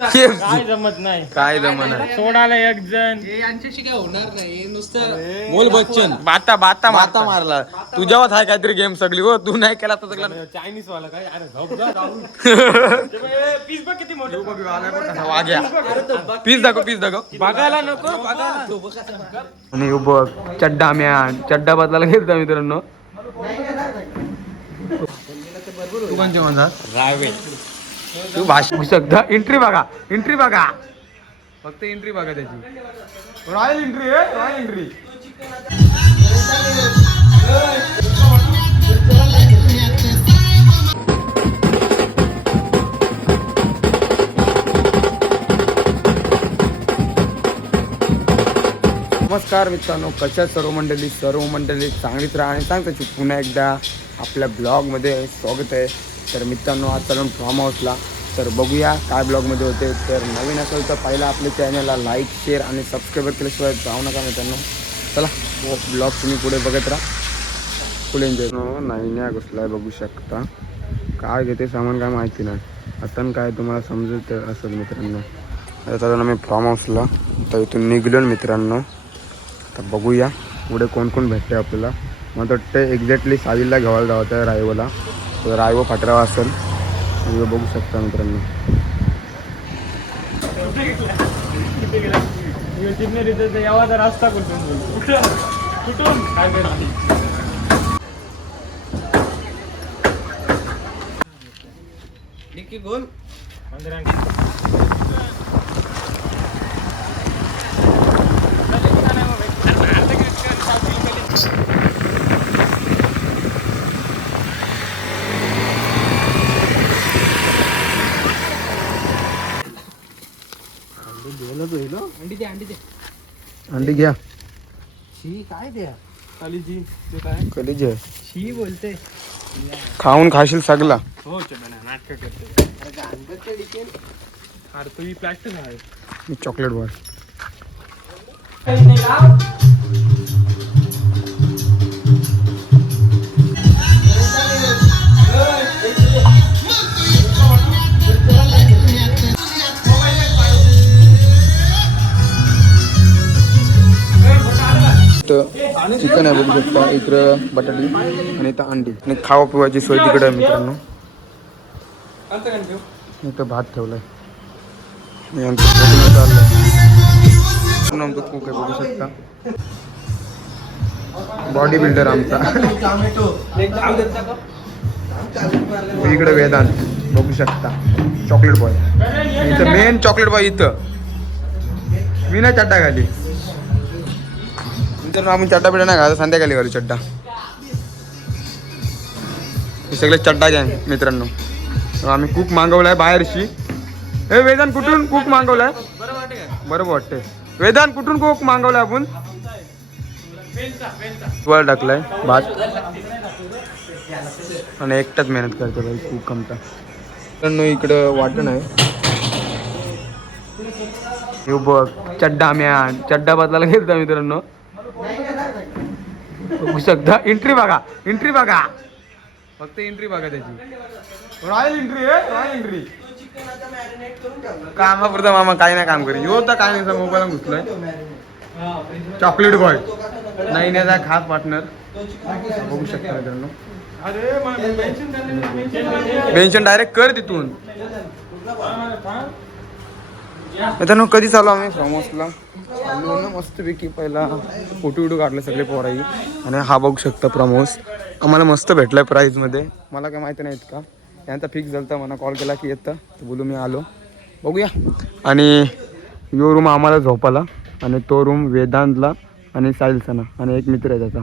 काय जमत नाही, काय जमत नाही. सोडायला एक जण यांच्याशी काय होणार नाही नुसतं बोल बच्चन बाता बाता बाता मारला तुझ्यावर आहे काहीतरी गेम सगळी हो. तू नाही केला तर सगळं चायनीज वाला काय. अरे झोप जा राहुल. पीस बघ किती मोठं. वाग्या पीस दाखव बघायला नको आणि बघ चड्डा मॅन चड्डा बदलायला घेतला मित्रांनो. तू कोणचे म्हणतात रावे. तू भाषा शकता. एंट्री बघा फक्त एंट्री बघा त्याची. रॉयल एंट्री आहे रॉयल एंट्री. नमस्कार मित्रांनो, कशा सर्व मंडळी चांगलीच राहा आणि सांगतो पुन्हा एकदा आपल्या ब्लॉगमध्ये स्वागत आहे. तर मित्रांनो आज चालून फार्म हाऊसला. तर बघूया काय ब्लॉगमध्ये होते. तर नवीन असेल तर पहिला आपल्या चॅनलला लाईक शेअर आणि सबस्क्राईब केल्याशिवाय जाऊ नका मित्रांनो. चला ब्लॉग तुम्ही पुढे बघत राहा, फुल एन्जॉय. नाही घुसला आहे बघू शकता. काय घेते सामान काय माहिती नाही. आता काय तुम्हाला समजत असेल मित्रांनो. आता चालून आम्ही फार्म हाऊसला. तर इथून निघलो मित्रांनो. तर बघूया पुढे कोण कोण भेटते आपल्याला. मला वाटतं एक्झॅक्टली सावीला घ्यायला जावं आहे रायवला. तर रायव फाटरावा असेल बघू शकता मित्रांनो. यावा रस्ता कुठून काय गोल अंडी घ्या. शी काय द्या कलीजी आहे. शी बोलते. खाऊन खाशील सगळा. हो नाटक करते. अरे तू प्लास्टिक आहे. मी चॉकलेट बॉय. चिकन आहे बघू शकता. इकडं बटाटी आणि इथं अंडी आणि खावा पिवायची सोय तिकडे आहे मित्रांनो. इथं भात ठेवलाय. आमचं कुक आहे बघू शकता. बॉडी बिल्डर आमचा. इकडे वेदांत बघू शकता चॉकलेट बॉय. इथं मेन चॉकलेट बॉय इथं. मी नाही चड्डा घाली. आपण चड्डा बिड्डा नाही घालतो. संध्याकाळी घालू चड्डा. हे सगळे चड्डा गँग मित्रांनो. आम्ही कुक मागवलाय बाहेरशी. हे वेदांत कुठून कुक मागवलाय. बरोबर वाटतंय. वेदांत कुठून कुक मागवलाय आपण. वर टाकलाय भात आणि एकटाच मेहनत करतो भाई कुक आमचा मित्रांनो. इकडं वाटण आहे. हे बघ चड्डा मॅन चड्डा बदलायला घेतला मित्रांनो. बघू शकता. एंट्री बघा फक्त एंट्री बघा त्याची. रॉयल एंट्री आहे रॉयल एंट्री. कामापुरता मामा काय नाही काम करी. हो तर काय नाही मोबाईल घुसलोय. चॉकलेट बॉय नाही त्याचा खास पार्टनर बघू शकता मित्रांनो. मेन्शन डायरेक्ट कर तिथून मित्रांनो. कधी चालू आम्ही फार्म हाऊसला आलो ना मस्तपैकी. पहिला फोटो काढले सगळे पोराई. आणि हा बघू शकता फार्म हाऊस आम्हाला मस्त भेटलाय प्राईजमध्ये. मला काय माहिती नाहीत का त्यांचा फिक्स झालं तर मला कॉल केला की येतं तर बोलू मी आलो. बघूया. आणि यो रूम आम्हाला झोपाला आणि तो रूम वेदांतला आणि साहिलसना आणि एक मित्र आहे त्याचा.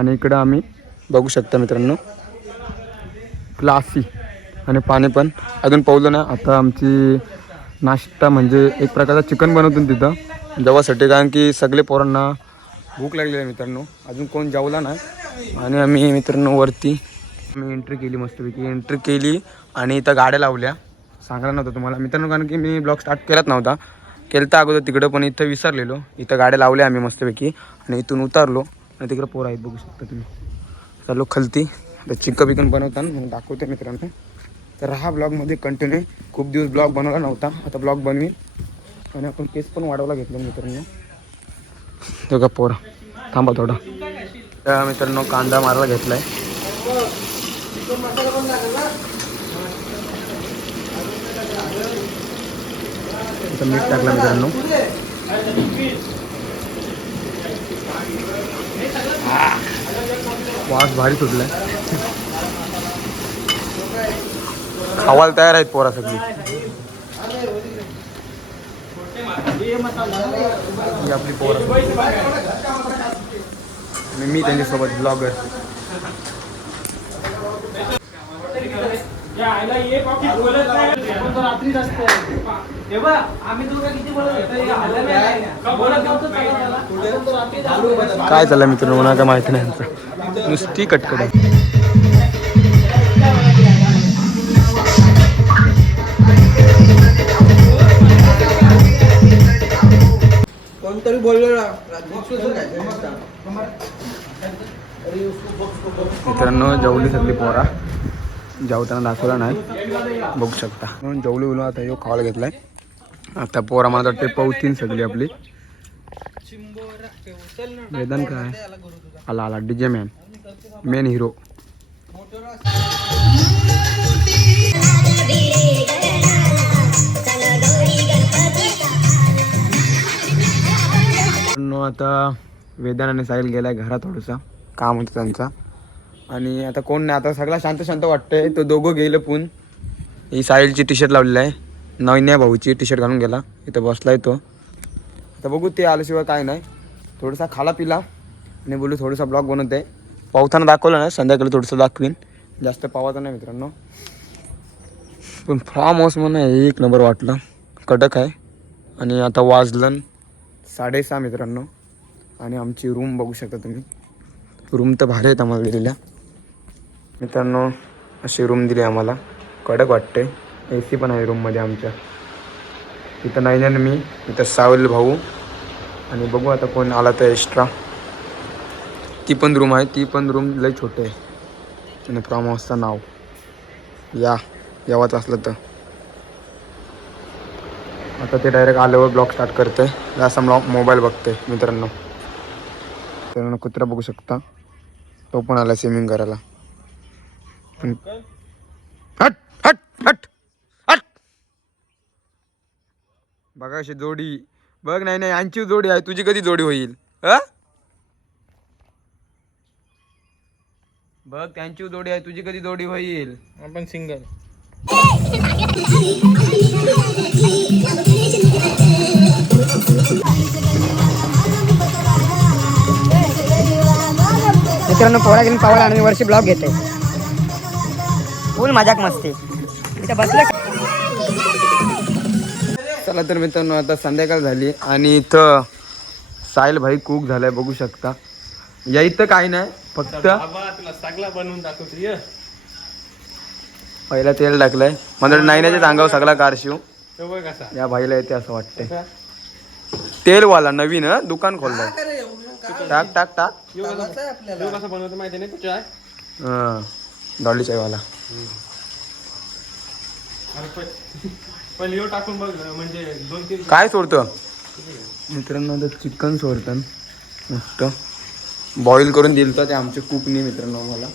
आणि इकडं आम्ही बघू शकता मित्रांनो क्लासी आणि पाणी पण अजून पावलं नाही. आता आमची नाश्ता म्हणजे एक प्रकारचा चिकन बनवतो तिथं जेवासाठी. कारण की सगळे पोरांना भूक लागलेली आहे मित्रांनो. अजून कोण जेवला नाही. आणि आम्ही मित्रांनो वरती आम्ही एंट्री केली मस्तपैकी आणि इथं गाड्या लावल्या. सांगायला नव्हतं तुम्हाला मित्रांनो कारण की मी ब्लॉग स्टार्ट केलाच नव्हता. केलता अगोदर तिकडं पण इथं विसरलेलो. इथं गाड्या लावल्या आम्ही मस्तपैकी आणि इथून उतरलो आणि तिकडं पोरं आहेत बघू शकता तुम्ही. चालू खालती तर चिकन बिकन बनवताना मग दाखवते मित्रांनो. तर हा ब्लॉगमध्ये कंटिन्यू खूप दिवस ब्लॉग बनवला नव्हता, आता ब्लॉग बनवीन. आणि आपण केस पण वाढवला घेतला मित्रांनो. तो का पोरा थांबा थोडा. त्या मित्रांनो कांदा मारायला घेतलाय. मीठ टाकला मित्रांनो. वास भारी सुटलाय. खावायला तयार आहेत पोरा सगळी. ही आपली पोरा आणि मी त्यांच्यासोबत ब्लॉगर. काय चाललंय मित्रांनो मला काय माहिती नाही यांचं. नुसती कटकट आहे. कोणतरी बोललो मित्रांनो जेवली सगळी पोरा. जेवताना दाखवला नाही बघू शकता. म्हणून जेवली बोलून आता यो खावायला घेतलाय. आता पोरा मला वाटते पावतीन सगळी आपली. वेदन काय आला आला डीजे मॅन मेन हिरो. आता वेदन आणि साहिल गेलाय घरात, थोडंसं काम होतं त्यांचा. आणि आता कोण नाही, आता सगळा शांत शांत वाटतंय. तो दोघं गेलं पण. ही साहिलची टी शर्ट लावलेली आहे, नवन्या भाऊची टी शर्ट घालून गेला. इथं बसलाय तो. आता बघू ते आल्याशिवाय काय नाही. थोडासा खाला पिला आणि बोलू थोडासा ब्लॉग बनवत आहे. पावताना दाखवलं ना, संध्याकाळी थोडंसं दाखवीन. जास्त पावायचं नाही मित्रांनो. पण फार्म हाऊस म्हणून एक नंबर वाटलं, कडक आहे. आणि आता वाजलं 6:30 मित्रांनो. आणि आमची रूम बघू शकता तुम्ही. रूम तर भारी आहेत आम्हाला दिलेल्या मित्रांनो. अशी रूम दिली आम्हाला, कडक वाटते. AC पण आहे रूममध्ये आमच्या. इथं नाही ना मी, इथं सावल भाऊ. आणि बघू आता कोण आला तर एक्स्ट्रा. ती पण रूम आहे, ती पण रूम लई छोटे आहे. आणि फार्म हाऊसचं नाव यावाच असलं तर. आता ते डायरेक्ट आल्यावर ब्लॉग स्टार्ट करते. असा मोबाईल बघते मित्रांनो. मित्रांनो कुत्रा बघू शकता, तो पण आला स्विमिंग करायला. हट हट हट हट. बघा अशी जोडी बघ. नाही नाही यांची जोडी आहे, तुझी कधी जोडी होईल? बघ त्यांची जोडी आहे, तुझी कधी जोडी होईल? आपण सिंगल. मित्रांनो पोरा घेऊन पावाला आणि वर्षी ब्लॉग घेते. फुल मजाक मस्ती इथे बसले. चला तर मित्रांनो आता संध्याकाळ झाली आणि इथं साहिल भाई कुक झालाय बघू शकता. या इथं काही नाही, फक्त तुला सगळा बनवून दाखवतो. पहिला तेल टाकलंय. म्हणजे नाईनाच्या अंगावर सगळा कारशिव कसा या भाईला येते असं वाटतंय. तेलवाला नवीन दुकान खोललाय. टाक टाक टाक. कसं बनवतो माहिती नाही तुझ्या? डॉली चायवाला. पण येऊ टाकून बघ म्हणजे 2-3 काय सोडतं मित्रांनो? आता चिकन सोडतं मस्त बॉईल करून दिलं तर ते आमच्या कुकनी मित्रांनो. मला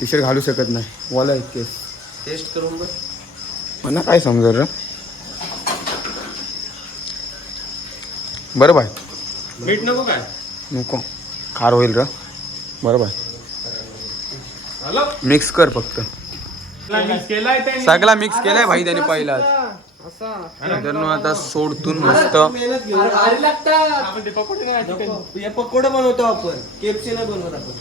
टी शर्ट घालू शकत नाही, वाला इतके. टेस्ट करून बघ. मला काय समजलं र. बरं बाय. मीठ नको काय? नको, खार होईल र. बरं बाय. मिक्स कर फक्त. सगळा मिक्स केलाय भाई त्याने पहिलाच. मित्रांनो आता सोडतून मस्त पकोडे बनवतो आपण, केपसी नाही बनवत आपण.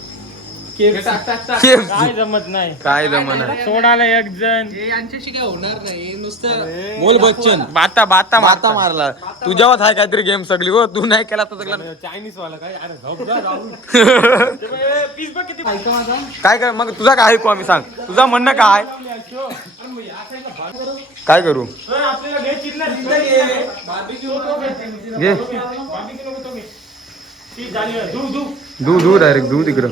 काय जमत नाही, काय जमना. सोडायला एक जण. यांच्याशी काय होणार नाही, नुसतं बोल बच्चन. बाता बाता माता मारला तुझ्यावर आहे काहीतरी गेम सगळी. हो तू नाही केला तर सगळं चायनीज वाला काय. अरे झोप जा राहुल. पीस बघ किती. काय कर मग. तुझा काय ऐकू आम्ही, सांग तुझा म्हणणं काय. काय करू आपल्याला घे चिरला घे. ती झाली धू धू डायरेक्ट धू तिकडं.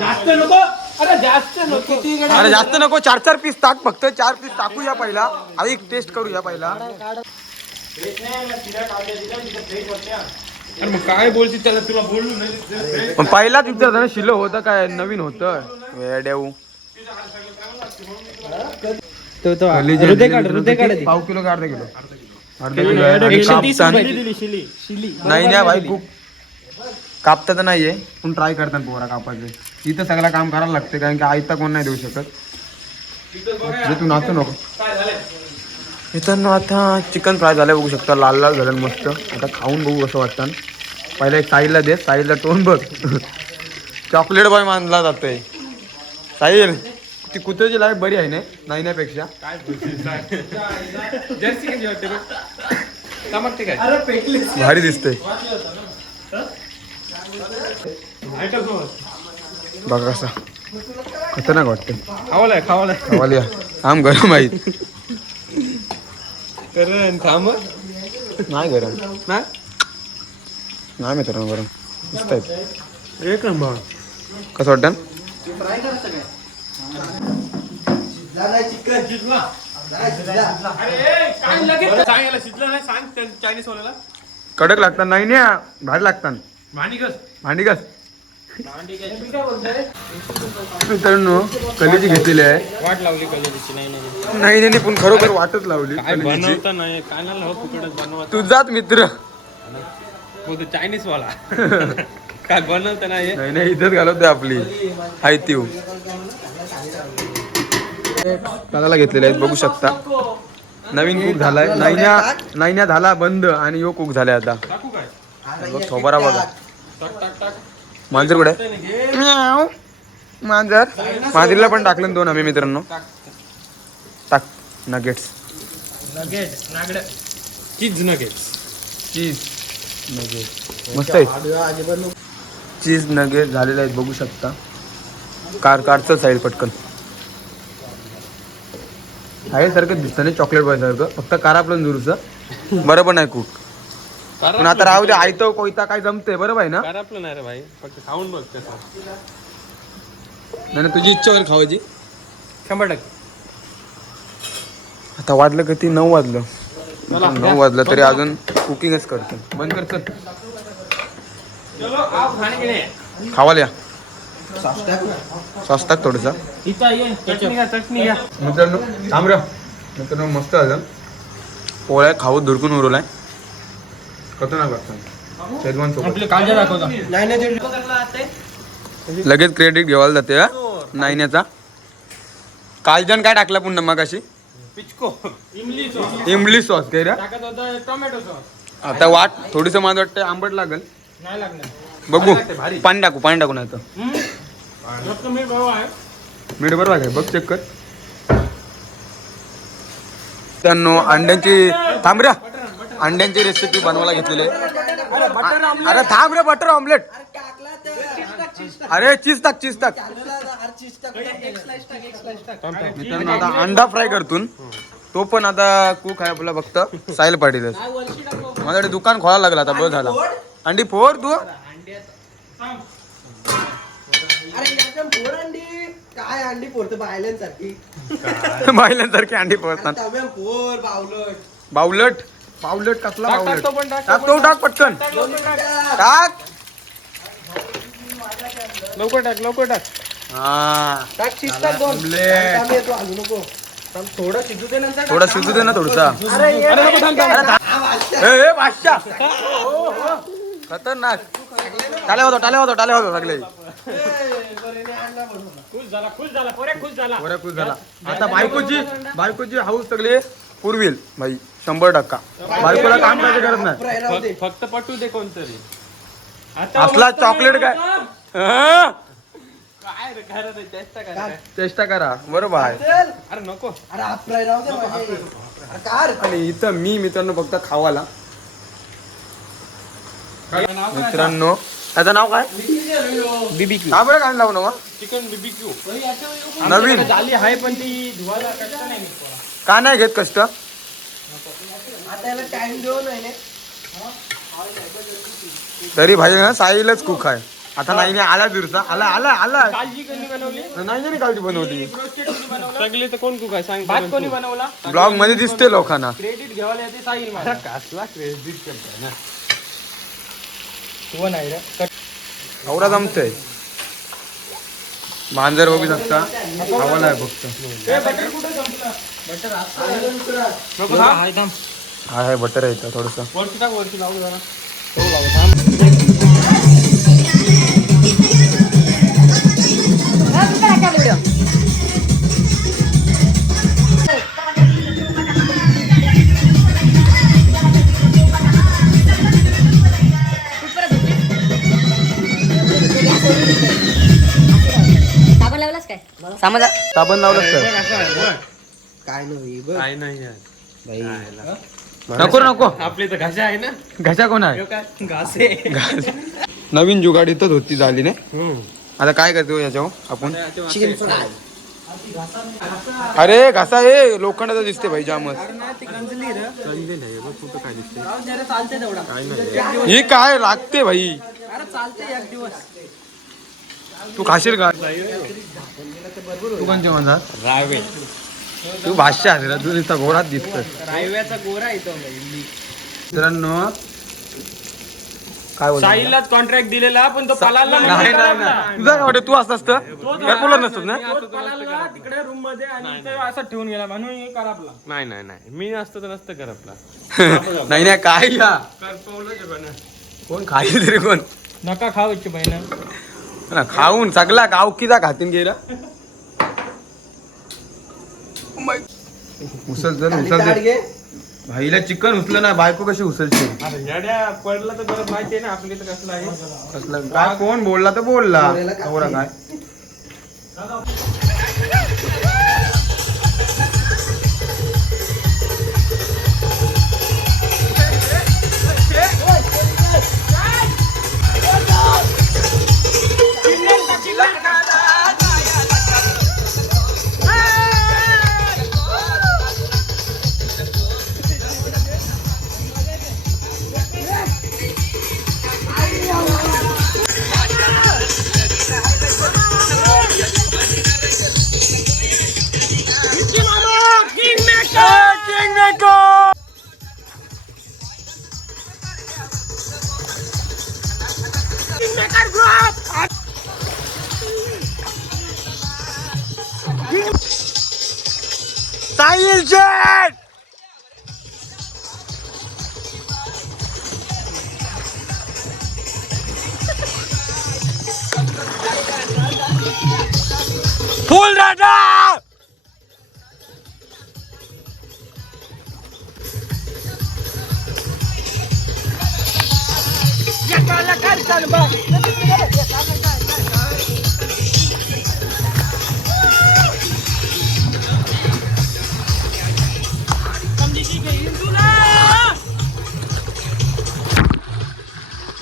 जास्त नको. अरे जास्त नको. अरे जास्त नको, 4 पीस टाक फक्त. 4 पीस टाकूया पहिला. ऐक टेस्ट करूया पहिला. अरे मग काय बोलशील त्याला, तुला बोललो नाही. पण पहिलाच विचारताना शिलं होतं काय नवीन होतं वेड्याऊ. पाव किलो का अर्धा किलो? अर्धा किलो आहे. आणि 130 कापतान- रुपये दिली शिली. नाही नाही भाई खूप कापता तर नाहीये पण ट्राय करतात पोरा कापायचं. इथं सगळं काम करायला लागते कारण की आयता कोण नाही देऊ शकत. जे तू नाचू नको. इथं आता चिकन फ्राय झालं बघू शकता. लाल लाल झालं मस्त. आता खाऊन बघू कसं वाटतं. पहिला एक साईडला दे. साईडला टोन बघ. चॉकलेट बॉय मानला जातोय. साहिल ती कुत्र्याची लाईफ बरी आहे ना नाहीण्यापेक्षा. जर्सी कशी वाटते बघ. चमकते काय. भारी दिसते बघा कसा खतरनाक वाटते. खावालाय खावालिया आम गरम आहेत. करण थांब. नाही गरम ना नाही मित्रांनो गरम मस्त आहेत. एक नंबर. कसं वाटतं? काय लगेच सांगायला शिकलं नाही. सांग चायनीज वाल्याला. कडक लागतात नाही ना भारी लागतात. भांडी कस. भांडी कस मित्रांनो कलेजी घेतलेली आहे. वाट लावली कलरची. नाही नाही नाही पण खरोखर वाटच लावली काय कलेजीची. बनवता नाही. काय नाही हो फुकटच बनवत. तुझाच मित्र. बोलतो चायनीज वाला. काय बनवता नाही. नाही नाही इज्जत घालवते आपली हाय ती. दादाला घेतलेले आहेत बघू शकता. नवीन कुक झालाय. नाईन्या झाला बंद आणि यो कुक झालाय आता. टाकू काय. बघ सोबारा बघा. टाक. मांजर कुठे? म्याव. मांजरीला पण टाकलं 2 आम्ही मित्रांनो. टाक नगेट्स. चीज नगेट्स. चीज नगेट मस्त आहे. चीज नगेट झालेले आहेत बघू शकता. कारचं साईड पटकन आहे सारखं दिसतं नाही चॉकलेट बॉय सारखं. फक्त कार आपलं दुरुचं बरं पण आहे खूप. पण आता राहू दे. आयतो कोयता काय जमते बरोबर आहे ना. आपलं नाही रे भाई. फक्त खाऊन बघ कसं. नाही तुझी इच्छा होईल खावायची. 100%. आता वाजलं किती? 9 वाजलं. 9 वाजलं तरी अजून कुकिंगच करतो. बंद कर चल. चलो आप खाने के लिए. खावाल्या सॉस टाक थोडंसं. इथं ये. चटणी घ्या. मित्रांनो थांब रे. मित्रांनो मस्त झालं. पोळ्या खाऊ धुरकून उरवलाय. खतरनाक वाटतं. शेजवान सोबत आपले कांदा दाखवतो. लगेच क्रेडिट घेवायला जाते हा नाईन्याचा. कालजन काय टाकला पुन्हा मग अशी पिचको. इमली सॉस काय रे. टाकत होता टोमॅटो सॉस. आता वाट थोडीसं माझं वाटतं आंबट लागल. नाही लागणार. बघू पाणी टाकू नाही तर. फक्त मी बरोबर आहे. मीठ बरोबर आहे बघ चेक कर. त्यांनो अंड्यांची थांब रे. अंड्यांची रेसिपी बनवायला घेतलेली आहे. अरे थांब रे. Butter omelette. अरे चीज टाक. मित्रांनो आता अंडा फ्राय करतून तो पण आता कुक आहे आपला फक्त साहिल पाटीलच. माझ्याकडे दुकान खोला लागला आता बस झाला. अंडी फोड तू. काय अंडी पोरतो बायलांसारखी. बायलांसारखी अंडी फोडतात. बावलट कसला बावलट. टाक तो टाक पटकन टाक. लवकर टाक. हा ऑमलेट थोडं शिजू दे नंतर. थोडा शिजू दे ना थोडसा. ए बादशाह खतरनाक. टाल्या होतो सगळे. खुश झाला पोरे खुश झाला. बरं खुश झाला. आता बायकोची हाऊस सगळे पुरविल भाई 100%. बायकोला काम करायची गरज नाही. फक्त पटू दे कोणतरी. असला चॉकलेट काय काय रे काय रे चेष्टा करा. चेष्टा करा बरोबर आहे. अरे नको. अरे आप राहू दे माझे. आणि इथं मी मित्रांनो फक्त खावाला. मित्रांनो त्याचं नाव काय? बीबीक्यू. का बरं काय लावू ना चिकन बीबीक्यू. नवीन झाली आहे पण ती धुवायला कष्ट नाही. का नाही घेत कष्ट. आता याला टाइम देऊ नाही. तरी भाई ना साहिलच कुक आहे. आता नाही आला दुरसा आला आला आला कालजी कोणी बनवली नाही कालची बनवली. रोस्टेड कोणी बनवला सगळे तर कोण कुक आहे सांग भात कोणी बनवला ब्लॉग मध्ये दिसते लोकांना. क्रेडिट घ्यायला येते साहिल मला कसला क्रेडिट करता ना. कोण आहे रे एवढा जमतंय. मांजर बघू शकता आवाला आहे फक्त. बटर कुठे संपला नको हा हा आहे बटर आहे थोडस. वरती टाक वरती लावू जरा. साबण लावलास काय सामान साबण लावलं तर काय नाही बघ काय नाही यार. नको नको. आपली तर घाशा आहे ना. घशा कोण आहे. काय घासे. नवीन जुगाडी तर होती झाली नाही. आता काय करतो याच्यावर आपण. Chicken fry. अरे घसा हे लोखंडाचा दिसते भाई जामच. चालते तेवढा हे काय लागते भाई. अरे चालते एक दिवस तू खाशील का. तू कोणते म्हणणार रावे. तू भाष्य आहे रे. तू नुसता घोरात दिसतोय. रायव्याचा गोरा येतो मित्रांनो काय बोलतो साहिललाच कॉन्ट्रॅक्ट दिलेला पण तो पलालला नाही म्हणून नाही करायला. नाही. तुझा काय वाटत तू असतास तर काय बोलत नसतो ना. तोच पलालला तिकडे रूम मध्ये आणि इथे असं ठेवून गेला म्हणून हे करापला नाही नाही नाही मी असतो तर नसतं करपला. नाही नाही काय या कोण खाईल तरी कोण नका खावायची बहिण ना खाऊन सगळा गावकीचा खातीन गेला. उचल चल उचल दे. भाईला चिकन उचलं ना बायको कशी उचलची. अरे येड्या पडला तर बरं माहिती आहे ना आपली तर कसलं आहे. कसलं काय कोण बोलला तर बोलला एवढा काय. साहिल शेठ फुल डाटा.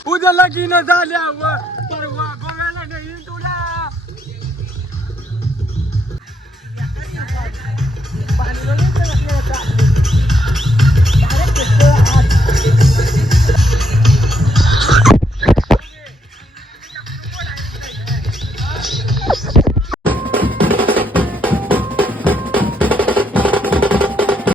उद्या लगीन झाल्यावर परवा गोव्याला नाही तुला.